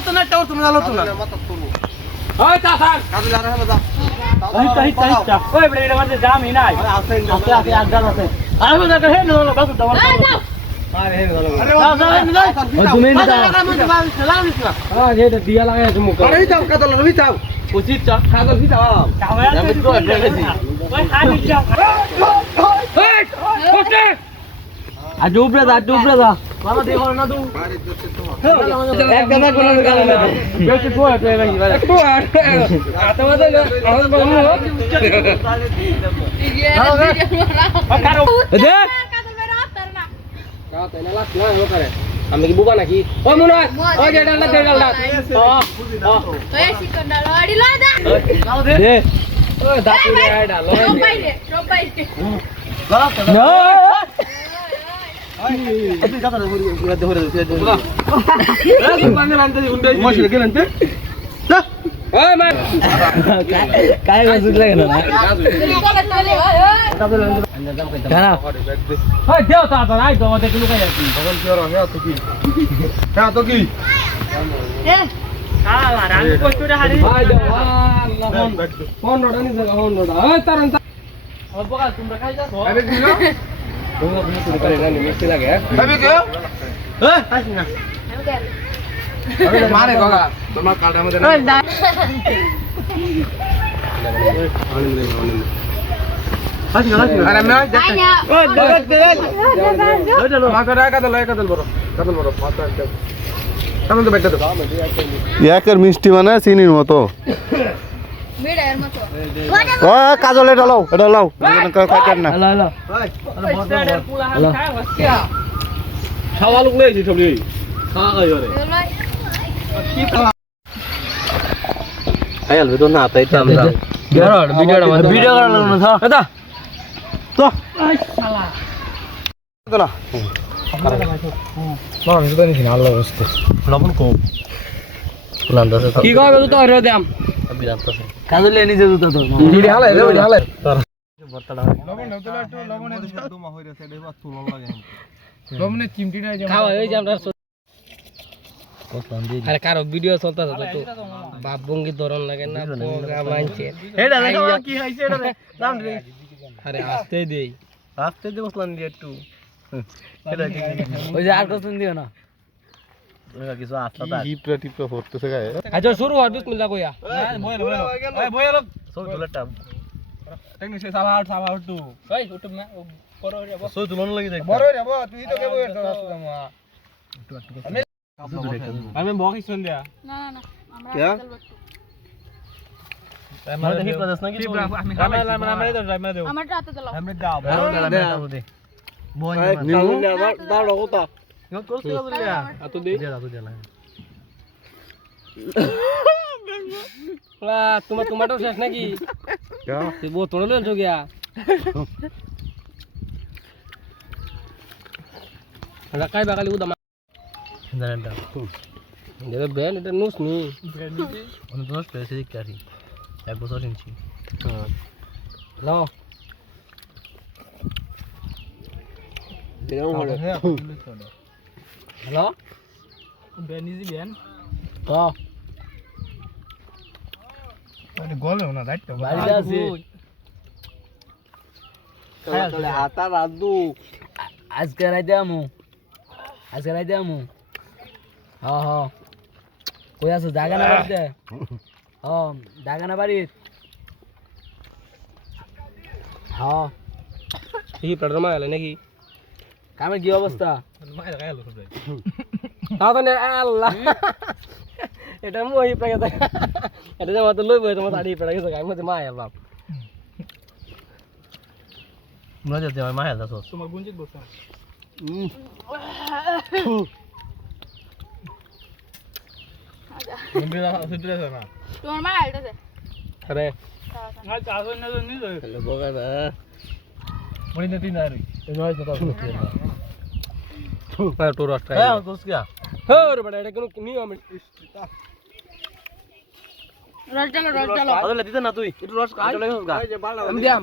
তো না টাও তুমি জানো তো না ওই তা স্যার কাজে যারা হবে দাও ওই বড় এটা মানে জামই নাই আছে আছে আড্ডা আছে আরে মজা করে হে নো বাবু দাও আরে হে নো আরে তুমি না হ্যাঁ এটা দিয়া লাগায় তুমি আরে যাও কাজল রবি যাও উচিত চা কাজল ভি যাও আমি তো দেখেছি ওই হানি যাও ওই ওকে আজ উপরে যা বাবা দেখো না তুই এক গাদা কোন গাল না বেশি কোয়া তো ভাই কোয়া আতমা তো আমার বন্ধু দে কাজল ভাই রাত তার না কাও তাই না লাগ না ও করে আমি কি বুবা নাকি ও মনে ও যে ডালটা তো এই চিকন ডাল আড়ি লয় দা দে ও দাপু রে আই ডাল সব পাইলে গলত না আপনি কথা ধরে বানে বানতে উন্ডাই মশলা গেলেন তে ওই মা काय वाजूक लागेल ना चला होय देव ता आता नाही तो ते किलो काय आहे बगल केरो हे तो की हा तो की ए हा राणी कोचुरे हारी हाय देव फोन रोडानी जगा फोन रोडा होय तरंत अब बघा तुमरा काय जातो अरे दिलो दोघं पण सुरू करायला निमित्त लागे अबे क्यों ए काशी ना अबे मारे बघा तुम्हाला काढामध्ये अरे मैं ओ चलो माकर कादल बरो माता কাদল তো বেটা তো একের মিষ্টি মানে চিনির মতো মেডার মতো ও কাজল এটা লাও কাটেন না হ্যালো হ্যালো খাওয়া লোক লইছি সব লই খাওয়া খাই ওরে কি আয়াল বেদো না তাই তো আমরা ভিডিও করা লাগলো না দাদা তো আই শালা দাদা না আমি তো নিছি না আল্লাহ রাস্তে লবণ কো লান্দাছে কি কইবে তো হরে দাম বিরান্তছে কাজল লে নিজে দুটো তো ভিডিও হালে বর্তাটা লবণ নতুলা একটু লবণে দুমা হইরাছে দেবা তুলন লাগে লবণে চিমটিটা খাওয়া হই যে আমরা আরে কারো ভিডিও চলতাছে তো বাপ বঙ্গি ধরন লাগে না প্রোগ্রাম আনছে এটা দেখো কি হইছে এটা দাম রে আরে আস্তে দেই বসলাম দিয়ে একটু এটা ওই যে আর কথা দিও না ওরা কিছু আস্তা টিপটা পড়তেছে গায়ে আচ্ছা শুরু হয় বিসমিল্লাহ কইয়া বয় সব দুলাটা টেকনিশিয়ান সাবা টু ভাই ইউটিউব না বড় হইরা সব দুলন লাগি দেখ বড় হইরা তুই তো কেবো এটা আমি বকি শুন দিয়া না আমরা আমরা দেখি প্রদর্শন না কি আমরা দেব আমারটা হাতে দাও আমরা দাও দে বয় দাও ওটা ইও তোর সে দিলা আতো দে না লা তোমার শেষ নাকি क्या তুই বো তোড় লেন গিয়া রাকাই বাগালি উদা জানেনটা দেবে ব্র্যান্ড এটা নুস নি ব্র্যান্ড নি অন্য দোস পেছে কি আছি এক বছর ইঞ্চি হ্যালো দেও হলো হ্যালো ব্র্যান্ড ইজি ব্র্যান্ড হ্যাঁ আরে গলে না রাইট বাড়িতে আছে চলে হাতা রাদু আজকে রাইতে আমু হ্যাঁ কই আছে জায়গা না বাড়িতে জায়গা না বাড়ি হ্যাঁ কি প্রথমে আলে নাকি কামের কি অবস্থা মায়ের গায়ে আলো সব যাই তাও তো আল্লাহ এটা মই পেগে এটা যে মত লইব এটা মত আড়ি পেড়া গেছে গায় মতে মায়ের বাপ মনে যাচ্ছে মায়ের দাস তোমার গুঞ্জিত বসা তোমার মা আইতাছে আরে না চাসো না নি হ্যালো বগা না মনি নতি না রে এই নয় তো শুনো হ্যাঁ তোর রাস্তা হ্যাঁ দোস কি হ্যাঁ রে বড় এটা কোন নিয়ম রস ডালো আদলে দিতে না তুই একটু রস কাজ চলে গেল গা আমি দিয়াম